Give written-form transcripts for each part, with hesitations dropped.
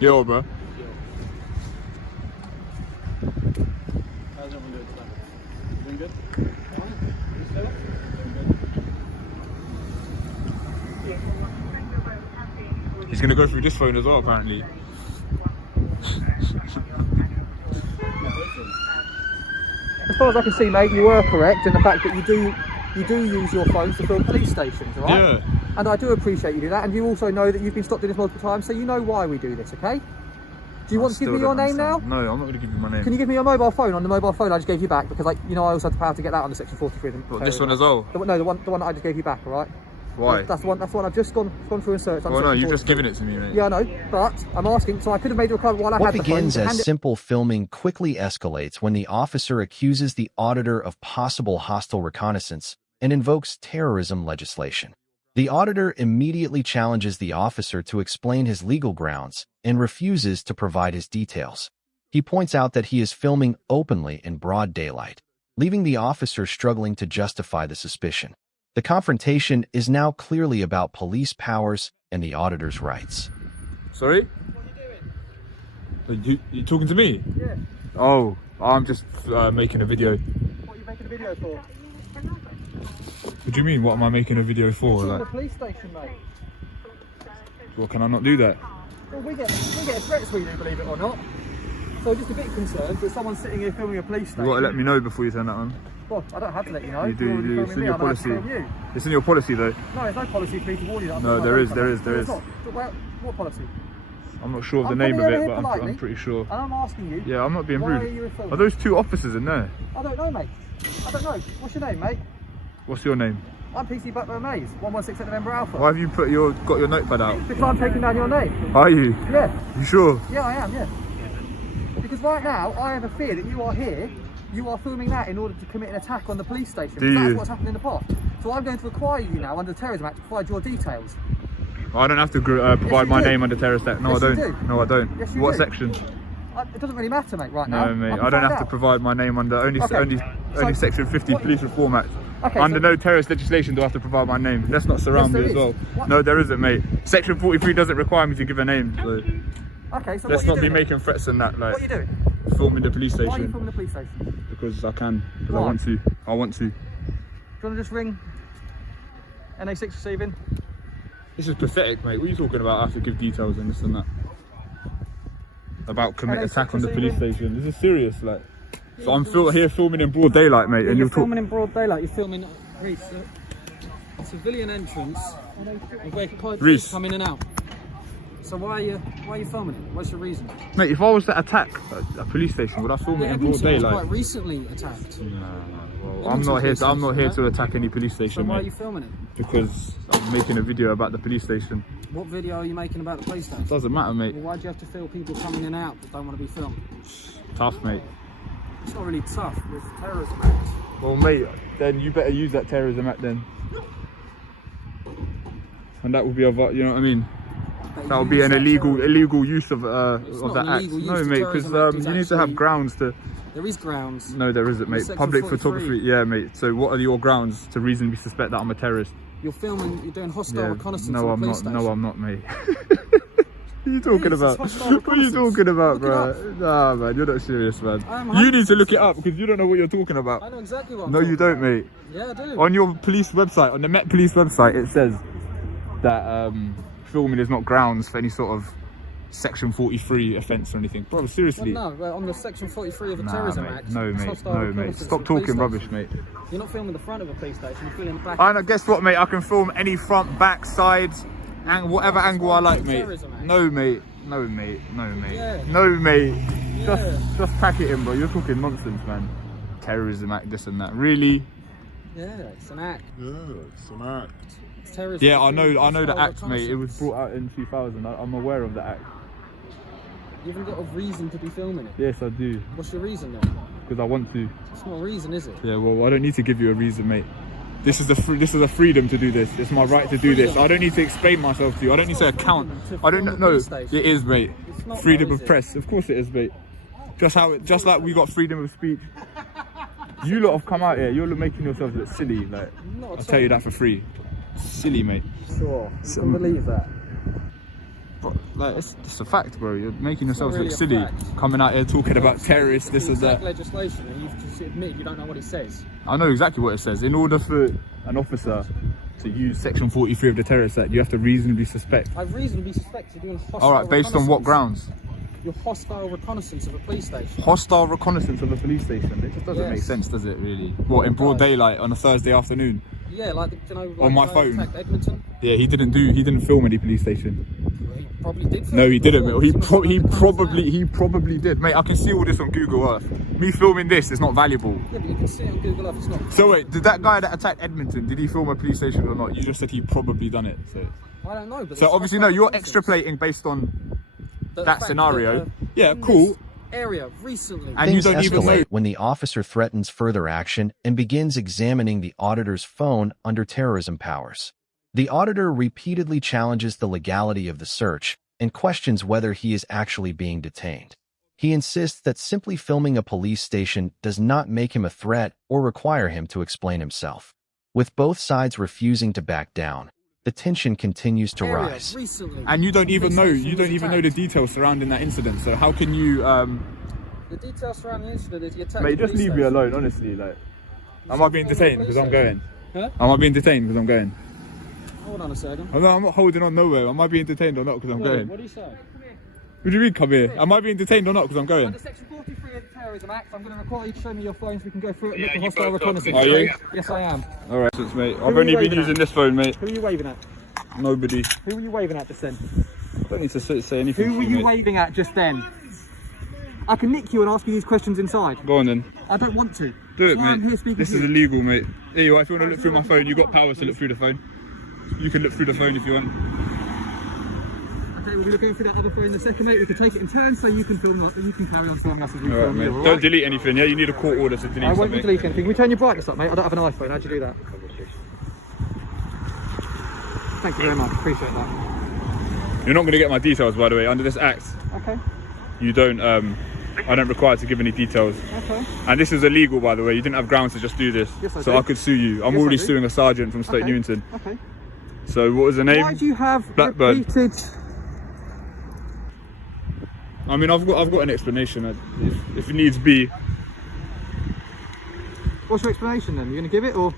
Yo, bro. How's everyone doing today? Doing good? He's gonna go through this phone as well, apparently. As far as I can see, mate, you were correct in the fact that you do use your phones to film police stations, right? Yeah. And I do appreciate you do that, and you also know that you've been stopped doing this multiple times, so you know why we do this, okay? Do you want to give me your name now? No, I'm not going to give you my name. Can you give me your mobile phone? On the mobile phone I just gave you back, because I also had the power to get that under section 43. What, this one as well? No, the one that I just gave you back, all right? Why? That's the one I've just gone through and searched. Well, no, you've just given it to me, mate. Yeah, I know, but I'm asking, so I could have made a requirement while I had the phone. What begins as simple filming quickly escalates when the officer accuses the auditor of possible hostile reconnaissance and invokes terrorism legislation. The auditor immediately challenges the officer to explain his legal grounds and refuses to provide his details. He points out that he is filming openly in broad daylight, leaving the officer struggling to justify the suspicion. The confrontation is now clearly about police powers and the auditor's rights. Sorry? What are you doing? You talking to me? Yeah. Oh, I'm just making a video. What are you making a video for? What do you mean? What am I making a video for? It's Like, the police station, mate. well, can I not do that? Well, we get threats when you do, believe it or not. So just a bit concerned that someone's sitting here filming a police station. You've got to let me know before you turn that on. Well, I don't have to let you know. You do, You're you do. already It's in filming your me, I don't have to policy. film you. It's in your policy, though. No, there's no policy for me to warn you that I'm No, filming there my is, there is, there It's is. not. What policy? I'm not sure of the I'm name of coming it, over but here I'm politely. pretty sure. And I'm asking you. Yeah, I'm not being why rude. are you filming? Are those two officers in there? I don't know, mate. I don't know. What's your name, mate? What's your name? I'm PC Butler Maze, 116 November Alpha. Why have you got your notepad out? Because I'm taking down your name. Are you? Yeah. You sure? Yeah, I am, yeah. Because right now, I have a fear that you are here, you are filming that in order to commit an attack on the police station. Do you? That's what's happened in the past. So I'm going to require you now, under the Terrorism Act, to provide your details. I don't have to provide my do. name under terrorist act. No, Yes, I you don't. do. No, I don't. Yes, you What do. section? It doesn't really matter, mate, right now. No, mate. can I don't find have to out. provide my name under only Okay. So, section 50 what- Police Reform Act. Okay, Under so- no terrorist legislation do I have to provide my name. Let's not surround Yes, me as there well. is. What? No, there isn't, mate. Section 43 doesn't require me to give a name. So Okay, so let's what are not you be doing? making threats and that, like What are you doing? filming the police Why are you station. filming the police station? Because I can. Because I Why? want to. I want to. Do you want to just ring NA6 receiving? This is pathetic, mate. What are you talking about? I have to give details and this and that. About commit NA6 attack on the police receiving. station. This is serious, like. So I'm here filming in broad daylight, mate, and You're you're talking. filming in broad daylight, you're filming Reese, civilian entrance of where Reese. people come in and out. So why are you filming it? What's your reason? Mate, if I was to attack a police station, would I film it in broad was daylight? quite recently attacked. Well, I'm not here to attack any police So station, why are mate. you filming it? Because I'm making a video about the police station. What video are you making about the police station? Doesn't matter, mate. Well, why do you have to film people coming in and out that don't want to be filmed? Tough, mate. It's not really tough with terrorism acts. Well, mate, then you better use that terrorism act then. And that would be you know what I mean? That would be an illegal use of that act. No, mate, because you need to have grounds to. There is grounds. No, there isn't, mate. Section Public 43. photography, yeah, mate. So what are your grounds to reasonably suspect that I'm a terrorist? You're doing hostile reconnaissance no, on I'm the not. police station. No, I'm not, mate. What are you talking It's about? hostile What are you talking about, bro? Look Nah, man, you're not serious, man. I'm You need to 100% look it up because you don't know what you're talking about. I know exactly what I'm No, you talking don't, about. mate. Yeah, I do. On your police website, on the Met Police website, it says that filming is not grounds for any sort of Section 43 offence or anything. Bro, seriously. Well, no, we're on the Section 43 of the Nah, Terrorism mate. Act. No, it's mate. hostile No, mate. reconnaissance Stop of the police talking rubbish, station. mate. You're not filming the front of a police station, you're filming the back. I know, guess what, mate? I can film any front, back, sides, and whatever angle I like, mate. No, mate. No, mate. No, mate. Yeah. No, mate. Yeah. Just pack it in, bro. You're talking nonsense, man. Terrorism act, this and that. Really? Yeah, it's an act. Yeah, it's an act. It's terrorism. Yeah, I know the Hostile act, mate. It was reconnaissance. brought out in 2000. I'm aware of the act. You haven't got a reason to be filming it. Yes, I do. What's your reason then? Because I want to. It's not a reason, is it? Yeah, well, I don't need to give you a reason, mate. This is a freedom to do this. It's my right to do this. I don't need to explain myself to you. I don't need to account. I don't know. No, it is, mate. It's not, Freedom though, of is it? press. Of course it is, mate. Just like we got freedom of speech. You lot have come out here. You're making yourselves look silly. Like, Not at I'll tell you all. that for free. Silly, mate. Sure, you can believe that. But like it's a fact, bro. You're making yourself really look a silly, fact. coming out here talking about terrorists, this and that. Legislation, and you've just admitted you don't know what it says. I know exactly what it says. In order for an officer to use Section 43 of the Terrorist Act, you have to reasonably suspect. I reasonably suspect you're doing hostile. All right, based on what grounds? Your hostile reconnaissance of a police station. Hostile reconnaissance of a police station. It just doesn't make sense, does it? Really? What, in broad daylight on a Thursday afternoon? Yeah, like you know, like on my phone. attacked Edmonton. Yeah, he didn't film any police station. Well, he probably did. No, he didn't. He probably. probably did, mate. I can see all this on Google Earth. Me filming this is not valuable. Yeah, but you can see it on Google Earth. It's not. So wait, did that guy that attacked Edmonton, did he film a police station or not? You just said he probably done it. So I don't know. But so obviously no, you're extrapolating based on that scenario. Yeah, cool. Area recently. And you Things don't even know. escalate when the officer threatens further action and begins examining the auditor's phone under terrorism powers. The auditor repeatedly challenges the legality of the search and questions whether he is actually being detained. He insists that simply filming a police station does not make him a threat or require him to explain himself. With both sides refusing to back down, the tension continues to rise. And you don't even know the details surrounding that incident. So how can you the details surrounding the incident is you attacked. Mate, just leave me alone, honestly. Like, am I being detained because I'm going? Huh? Am I being detained because I'm going? Hold on a second. Oh, no, I'm not holding on nowhere. Am I being detained or not because I'm going? What do you say? What do you mean, come here? Am I being detained or not because I'm going? Under Section 43 of the Terrorism Act, I'm going to require you to show me your phone so we can go through it and look at hostile reconnaissance. Are you? Yes, I am. Alright, mate. I've only been using this phone, mate. Who are you waving at? Nobody. Who were you waving at just then? I don't need to say anything. Who were you waving at just then? I can nick you and ask you these questions inside. Go on then. I don't want to. Do it, That's why I'm mate. here speaking This to is you. illegal, mate. Here you are. If you want to look through my phone, you've got powers to look through the phone. You can look through the phone if you want. Okay, we'll be looking through that other phone in a second, mate. We can take it in turns so you can film. You can carry on filming us as we Alright, film mate. you. Don't Alright? delete anything, yeah? You need a court order to delete I won't something. delete anything. Can we turn your brightness up, mate? I don't have an iPhone. How'd you do that? Thank you very much. Appreciate that. You're not going to get my details, by the way. Under this act, Okay. you don't. I don't require to give any details. Okay. And this is illegal, by the way. You didn't have grounds to just do this. Yes, I so do. I could sue you. I'm Yes, I already do. suing a sergeant from Stoke Newington. Okay. So what was the name? Why do you have Blackburn. repeated? I mean, I've got an explanation if it needs be. What's your explanation then? You're going to give it, or?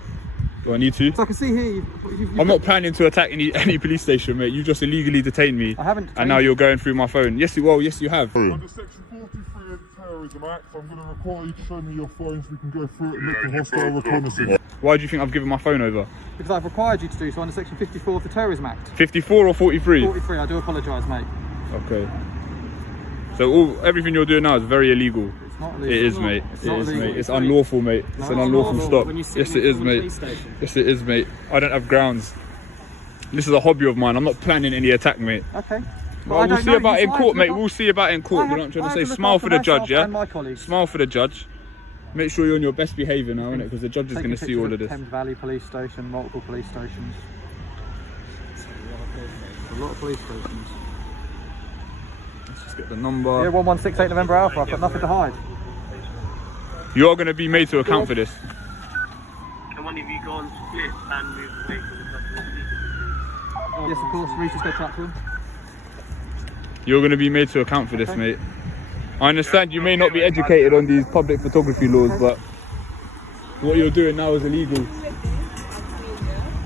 Do I need to? So I can see here. You've I'm not planning to attack any police station, mate. You just illegally detained me. I haven't. And now you're going through my phone. Yes, yes, you have. Under Section 43 of the Terrorism Act, I'm going to require you to show me your phone so we can go through it and look at hostile reconnaissance. Why do you think I've given my phone over? Because I've required you to do so under Section 54 of the Terrorism Act. 54 or 43? 43. I do apologise, mate. Okay. So everything you're doing now is very illegal. It's not illegal. It is, mate. It's It not is, illegal. mate. It's unlawful, mate. It's No, an it's unlawful not. stop. When you sit Yes, in it a is, mate. police station. Yes, it is, mate. I don't have grounds. This is a hobby of mine. I'm not planning any attack, mate. Okay. Well, we'll see about it in court, mate. We'll see about it in court. You know what I'm trying to say? Smile for the judge, yeah? And my colleagues. Smile for the judge. Make sure you're on your best behaviour now, innit? Because the judge is going to see all of this. Thames Valley Police Station, multiple police stations. A lot of police stations. Let's just get the number. Yeah, 1168 November Alpha. I've got nothing to hide. You are going to be made to account for this. Can one of you go on split and move away from the customer? Yes, of course. Reach just go chat to him. You're going to be made to account for this, mate. I understand you may not be educated on these public photography laws, but what you're doing now is illegal.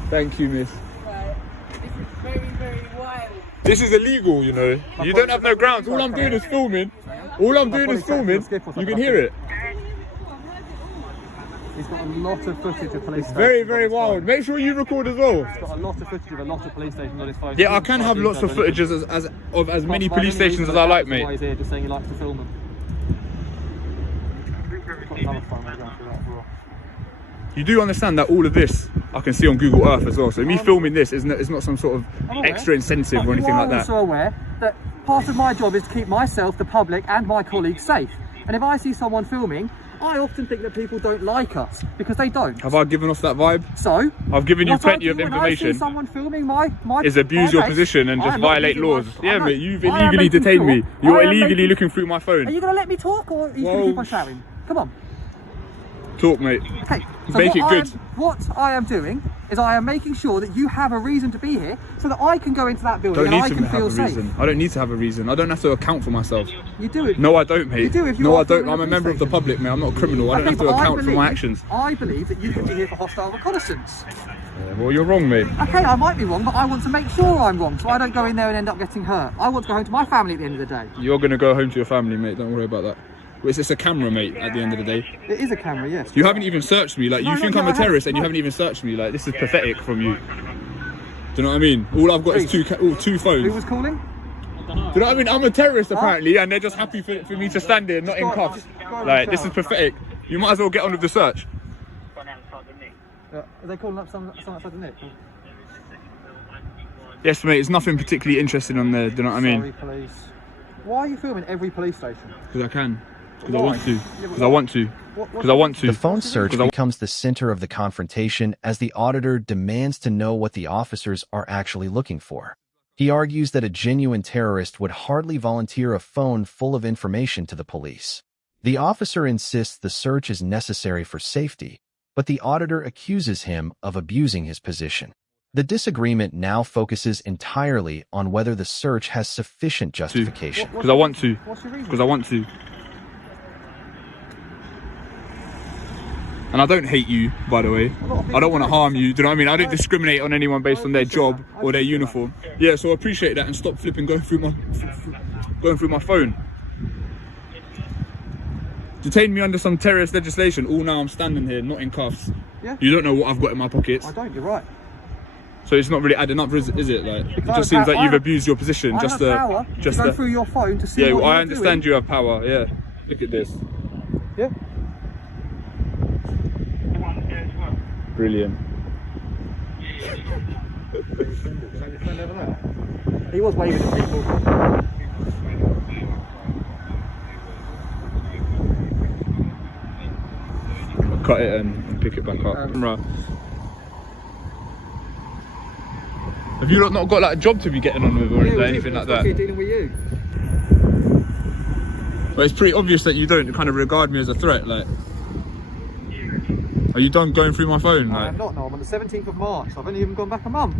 Thank you, miss. Right. This is very, very wild. This is illegal, you know. You don't have no grounds. All I'm doing is filming. All I'm doing is filming. You can hear it. He's got a lot of footage of police stations. Very, very wild. Make sure you record as well. He's got a lot of footage of a lot of police stations on his phone. Yeah, I can have lots of footage of as many police stations as I like, Why mate. he's here, just saying he likes to film them. Got another phone, we're going through that as well. You do understand that all of this I can see on Google Earth as well. So me filming this is not some sort of extra incentive or anything like I'm that. also aware that part of my job is to keep myself, the public, and my colleagues safe. And if I see someone filming, I often think that people don't like us because they don't. Have I given off that vibe? So I've given you what I plenty do of when I see information. someone filming my Is abuse your base, position and I just am not violate abusing laws. my- Yeah, I'm mate, not- you've I am illegally making detained me. sure- You're I am illegally making- looking through my phone. Are you going to let me talk or are you going to keep on shouting? Come on. Talk, mate. Okay. So Make it good. What I am doing is I am making sure that you have a reason to be here so that I can go into that building and I can feel safe. I don't need to have a reason. I don't have to account for myself. You do it. No, I don't, mate. You do if you No, are I don't. filming I'm a member of the police public, mate. I'm not a criminal. I don't have to but account for my actions. I believe that you could be here for hostile reconnaissance. Yeah, well, you're wrong, mate. Okay, I might be wrong, but I want to make sure I'm wrong so I don't go in there and end up getting hurt. I want to go home to my family at the end of the day. You're going to go home to your family, mate. Don't worry about that. It's just a camera, mate, at the end of the day. It is a camera, yes. You haven't even searched me. Like, No, you think I'm a terrorist and you haven't even searched me. Like, this is pathetic from you. Do you know what I mean? All I've got is two phones. Who was calling? Do you know what I mean? I'm a terrorist, apparently, and they're just happy for me to stand there, not in cuffs. Like, this is pathetic. You might as well get on with the search. Are they calling up someone outside the Nick? Yes, mate, it's nothing particularly interesting on there, do you know what I mean? Sorry, police. Why are you filming every police station? Because I can. Because I Why? want to. Because I want to. Because I want to. The phone search becomes the center of the confrontation as the auditor demands to know what the officers are actually looking for. He argues that a genuine terrorist would hardly volunteer a phone full of information to the police. The officer insists the search is necessary for safety, but the auditor accuses him of abusing his position. The disagreement now focuses entirely on whether the search has sufficient justification. Because I want to. What's your reason? Because I want to. And I don't hate you, by the way. I don't want to harm you. Do you know what I mean? I don't discriminate on anyone based on their job or their uniform. Yeah, so I appreciate that and stop flipping going through my phone. Detained me under some terrorist legislation. All now I'm standing here, not in cuffs. Yeah. You don't know what I've got in my pockets. I don't, you're right. So it's not really adding up, is it? Like, it just seems like you've abused your position. I have power to go through your phone to see yeah, what well, you're I understand doing. you have power. Yeah, look at this. Yeah. Brilliant. He was waving at people. I'll cut it and pick it back up. Have you not got like a job to be getting on with or anything like that? Dealing with you. But it's pretty obvious that you don't kind of regard me as a threat. Like, are you done going through my phone? I Like, am not. No, I'm on the 17th of March. I've only even gone back a month.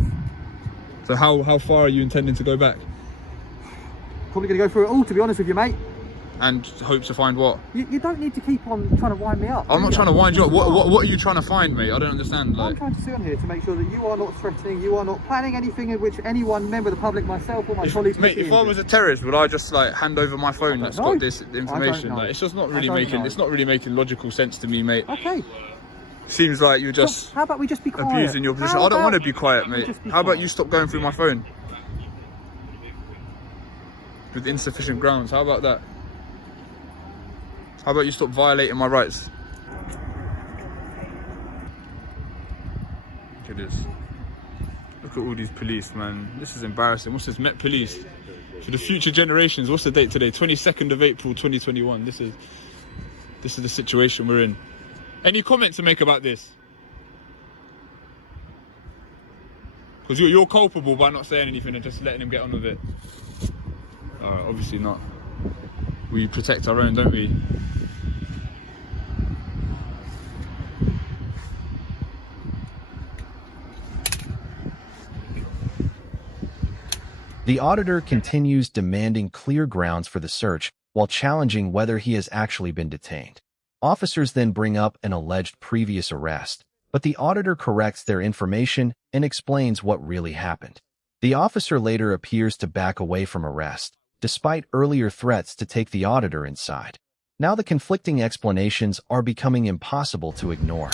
so how far are you intending to go back? Probably going to go through it all, to be honest with you, mate. And hope to find what? You don't need to keep on trying to wind me up. I'm not trying to wind you up. What are you trying to find, mate? I don't understand. I'm Like, trying to sit on here to make sure that you are not threatening, you are not planning anything in which any one member of the public, myself or my colleagues, mate, if I was a terrorist, would I just like hand over my phone that's know. got this information? know. Like, it's just not I really don't making. know. It's not really making logical sense to me, mate. Okay. Seems like you're just How about we just be quiet? abusing your position. How I don't want to about be quiet, we mate. just be How about quiet? you stop going through my phone with insufficient grounds? How about that? How about you stop violating my rights? Look at this. Look at all these police, man. This is embarrassing. What's this? Met Police. For the future generations, what's the date today? 22nd of April 2021. This is the situation we're in. Any comment to make about this? Because you're culpable by not saying anything and just letting him get on with it. Obviously not. We protect our own, don't we? The auditor continues demanding clear grounds for the search while challenging whether he has actually been detained. Officers then bring up an alleged previous arrest, but the auditor corrects their information and explains what really happened. The officer later appears to back away from arrest, despite earlier threats to take the auditor inside. Now the conflicting explanations are becoming impossible to ignore.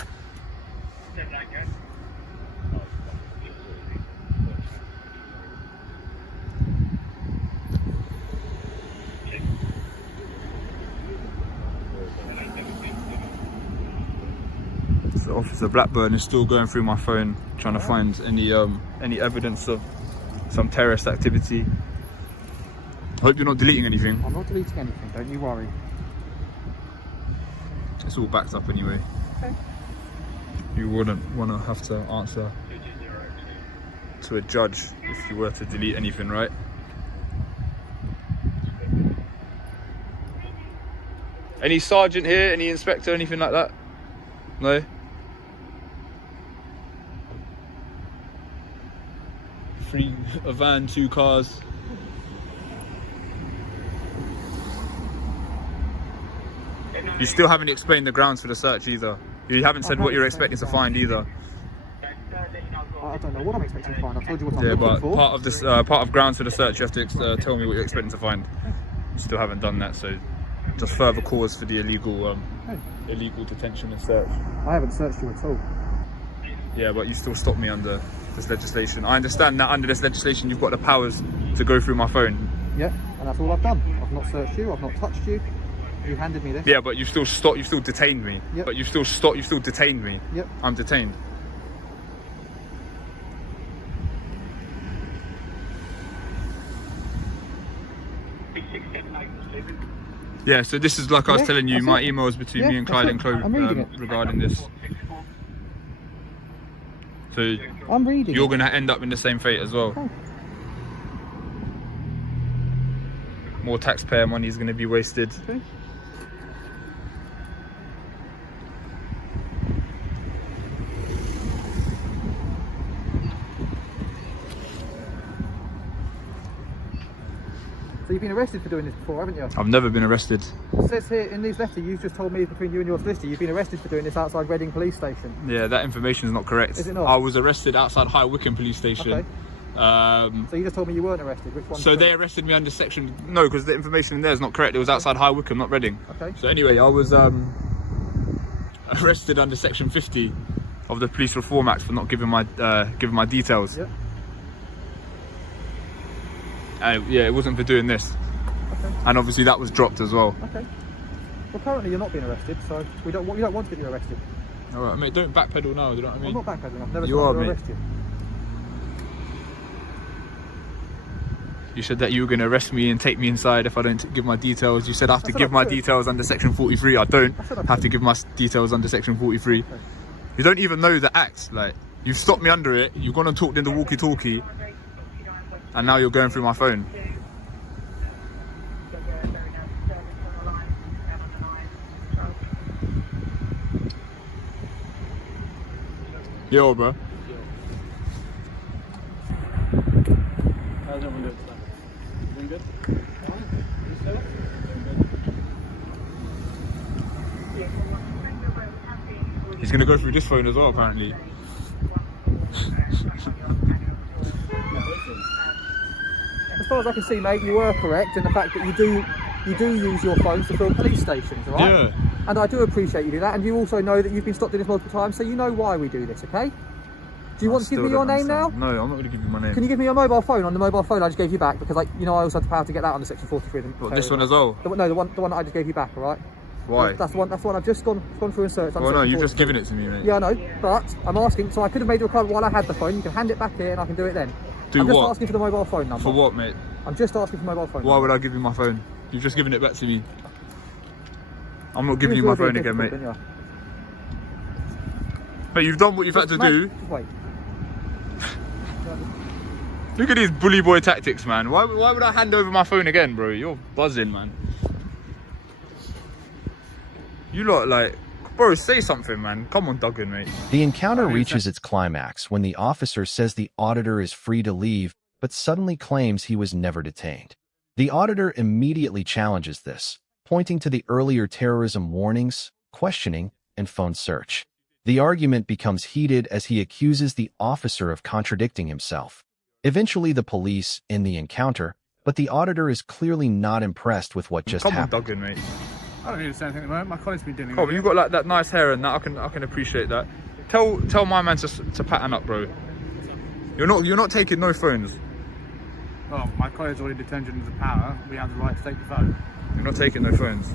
So Officer Blackburn is still going through my phone, trying to find any evidence of some terrorist activity. I hope you're not deleting anything. I'm not deleting anything, don't you worry. It's all backed up anyway. Okay. You wouldn't want to have to answer to a judge if you were to delete anything, right? Any sergeant here? Any inspector? Anything like that? No? a van, 2 cars. You still haven't explained the grounds for the search either. You haven't said what you're expecting to find either. I don't know what I'm expecting to find. I've told you what I'm Yeah, looking but for. part of grounds for the search, you have to tell me what you're expecting to find. You still haven't done that, so just further cause for the illegal detention and search. I haven't searched you at all. Yeah, but you still stopped me under this legislation. I understand that under this legislation you've got the powers to go through my phone. Yeah, and that's all I've done. I've not searched you, I've not touched you. You handed me this. Yeah, but you've still detained me. Yep. But you've still detained me. Yep. I'm detained. Yeah, so this is like I was telling you, my emails between me and Clyde and Chloe regarding this. So I'm reading you're it. going to end up in the same fate as well. Okay. More taxpayer money is going to be wasted. Okay. So you've been arrested for doing this before, haven't you? I've never been arrested. It says here in this letter, you've just told me between you and your solicitor, you've been arrested for doing this outside Reading Police Station. Yeah, that information is not correct. Is it not? I was arrested outside High Wycombe Police Station. Okay. So you just told me you weren't arrested. Which one? So they arrested me under section... No, because the information in there is not correct. It was outside High Wycombe, not Reading. Okay. So anyway, I was arrested under section 50 of the Police Reform Act for not giving my details. Yep. Yeah, it wasn't for doing this. Okay. And obviously that was dropped as well. Okay. Well, currently you're not being arrested, so we don't want to get you arrested. All right, mate, don't backpedal now, you know what I mean? I'm not backpedaling. I've never You tried are, to mate. arrest you. You said that you were going to arrest me and take me inside if I don't give my details. You said I have to I said give I my could. details under section 43. I don't I said I have could. to give my details under section 43. Okay. You don't even know the act. Like, you've stopped me under it, you've gone and talked in the walkie-talkie, and now you're going through my phone. Yo, bro. How's everyone doing today? Doing good? He's going to go through this phone as well, apparently. As far as I can see, mate, you were correct in the fact that you do use your phones to film police stations, all right? Yeah. And I do appreciate you do that, and you also know that you've been stopped doing this multiple times, so you know why we do this, okay? Do you want to give me your name now? No, I'm not going to give you my name. Can you give me your mobile phone? On the mobile phone I just gave you back, because I also have the power to get that under section 43. What, this one as well? No, the one that I just gave you back, all right? Why? That's the one I've just gone through and searched. Well, no, you've just given it to me, mate. Yeah, I know, but I'm asking, so I could have made the requirement while I had the phone. You can hand it back here and I can do it then. Do I'm just what? asking for the mobile phone number. For what, mate? I'm just asking for the mobile phone Why number. would I give you my phone? You've just given it back to me. I'm not giving you my phone again, mate. But you've done what you've had to do. Just wait. Look at these bully boy tactics, man. Why would I hand over my phone again, bro? You're buzzing, man. You lot, like... Bro, say something, man. Come on, Duggan, mate. The encounter reaches its climax when the officer says the auditor is free to leave, but suddenly claims he was never detained. The auditor immediately challenges this, pointing to the earlier terrorism warnings, questioning, and phone search. The argument becomes heated as he accuses the officer of contradicting himself. Eventually, the police end the encounter, but the auditor is clearly not impressed with what just happened. Come on, Duggan, mate. I don't need to say anything at the moment. My colleague's been dealing Oh, with but you've got like that nice hair and that. I can appreciate that. Tell my man to pattern up, bro. You're not taking no phones. Well, my colleague's already detention is a power. We have the right to take the phone. You're not taking no phones.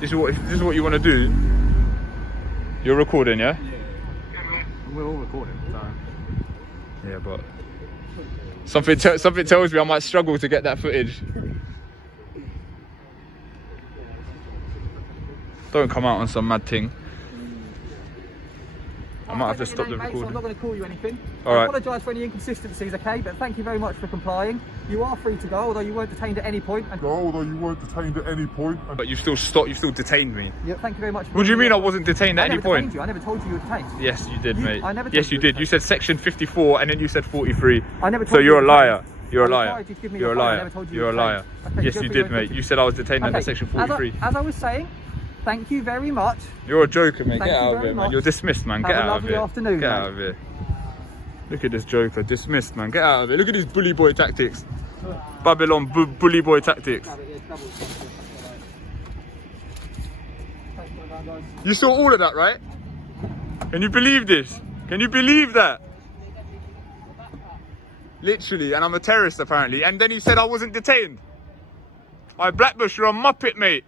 This is what you want to do. You're recording, yeah? We're all recording, so... Yeah, but something tells me I might struggle to get that footage. Don't come out on some mad thing. I might have to stop the Mate, so I'm recording. not going to call you anything. All I right. apologise for any inconsistencies, okay? But thank you very much for complying. You are free to go, although you weren't detained at any point. And Although you weren't detained at any point. But you still stopped. You still detained me. yeah, thank you very much. What do you mean I wasn't detained at any point? I never told you were detained. Yes, you did, mate. I never told Yes, you you did. You said section 54 and then you said 43. I never told So you you're a were liar. detained. You're a I liar. required you to give me You're a your phone. I liar. never told you You're a you were liar. detained. Okay, Yes, go you for did, your mate. own You said I was detained under section 43. As I was saying, thank you very much. You're a joker, mate. Thank Get you out of very here, man. much. You're dismissed, man. Have Get a out of lovely here. afternoon, Get mate. out of here. Look at this joker. Dismissed, man. Get out of here. Look at these bully boy tactics. Babylon bully boy tactics. You saw all of that, right? Can you believe this? Can you believe that? Literally, and I'm a terrorist apparently. And then he said I wasn't detained. Alright, Blackbush, you're a muppet, mate.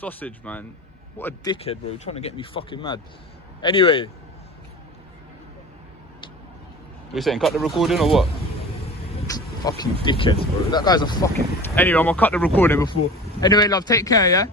Sausage, man. What a dickhead, bro. Trying to get me fucking mad. Anyway. What are you saying? Cut the recording or what? Fucking dickhead, bro. That guy's a fucking... Anyway, I'm gonna cut the recording before... Anyway, love, take care, yeah?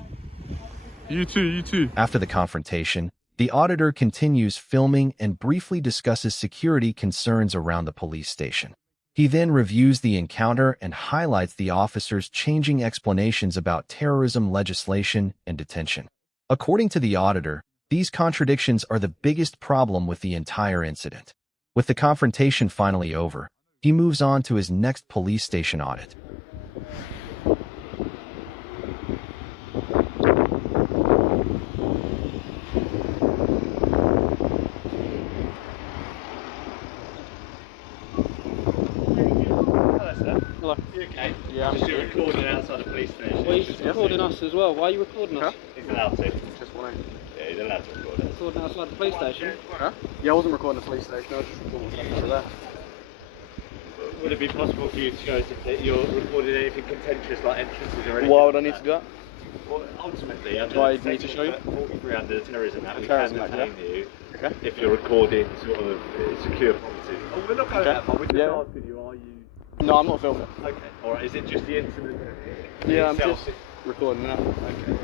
You too, you too. After the confrontation, the auditor continues filming and briefly discusses security concerns around the police station. He then reviews the encounter and highlights the officers' changing explanations about terrorism legislation and detention. According to the auditor, these contradictions are the biggest problem with the entire incident. With the confrontation finally over, he moves on to his next police station audit. Hello. You okay? Yeah, I'm still recording outside the police station. Well, he's recording us as well. Why are you recording us? He's allowed to. Just want to. Yeah, he's allowed to record us. Recording outside the police station? Huh? Yeah, I wasn't recording the police station, I was just recording stuff over there. Would it be possible for you to go if you're recording anything contentious like entrances or anything? Why would I need to do that? Well, ultimately, Do I need to show you? 43 under the terrorism act, we Terrorism can Act, detain yeah. you Okay. if you're recording sort of secure property. Oh, we're not going that far. We're just Yeah. asking you, are you? No, I'm not filming. Okay. All right. Is it just the incident? Yeah, I'm itself? just recording that. Okay.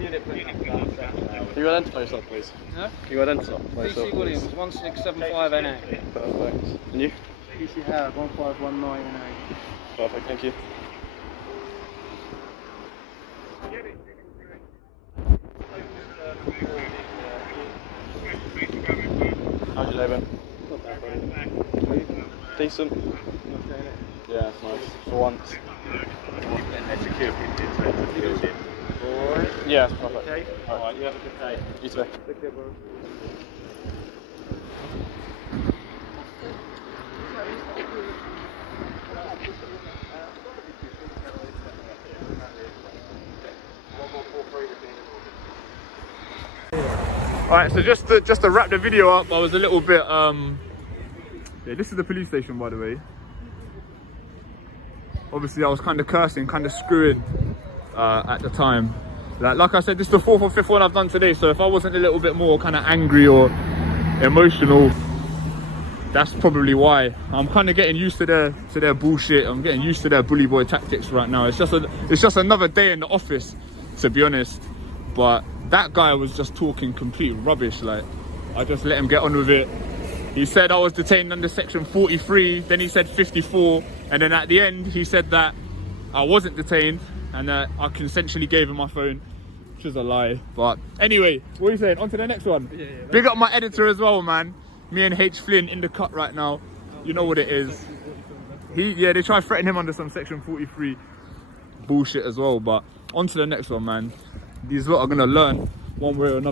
Can you identify yourself, please? No? Can you identify yourself, PC Williams, please? 1675 NA. Perfect. And you? PC Howard, 1519 NA. Perfect, thank you. How's your day been? Decent. Yeah, it's nice. For once. And then secure people into the building. Alright. Yeah, it's perfect. Okay. Alright, you have a good day. You too. Take care, bro. Alright, so just to wrap the video up, I was a little bit yeah, this is the police station, by the way. Obviously I was kind of cursing, kind of screwing at the time. Like I said, this is the 4th or 5th one I've done today, so if I wasn't a little bit more kind of angry or emotional, that's probably why. I'm kind of getting used to their bullshit. I'm getting used to their bully boy tactics right now. It's just another day in the office, to be honest. But that guy was just talking complete rubbish. Like, I just let him get on with it. He said I was detained under section 43, then he said 54, and then at the end he said that I wasn't detained and that I consensually gave him my phone, which is a lie. But anyway, what are you saying? On to the next one. Big up my editor as well, man. Me and H Flynn in the cut right now. You know what it is. They try to threaten him under some section 43 bullshit as well. But on to the next one, man. These lot are gonna learn one way or another.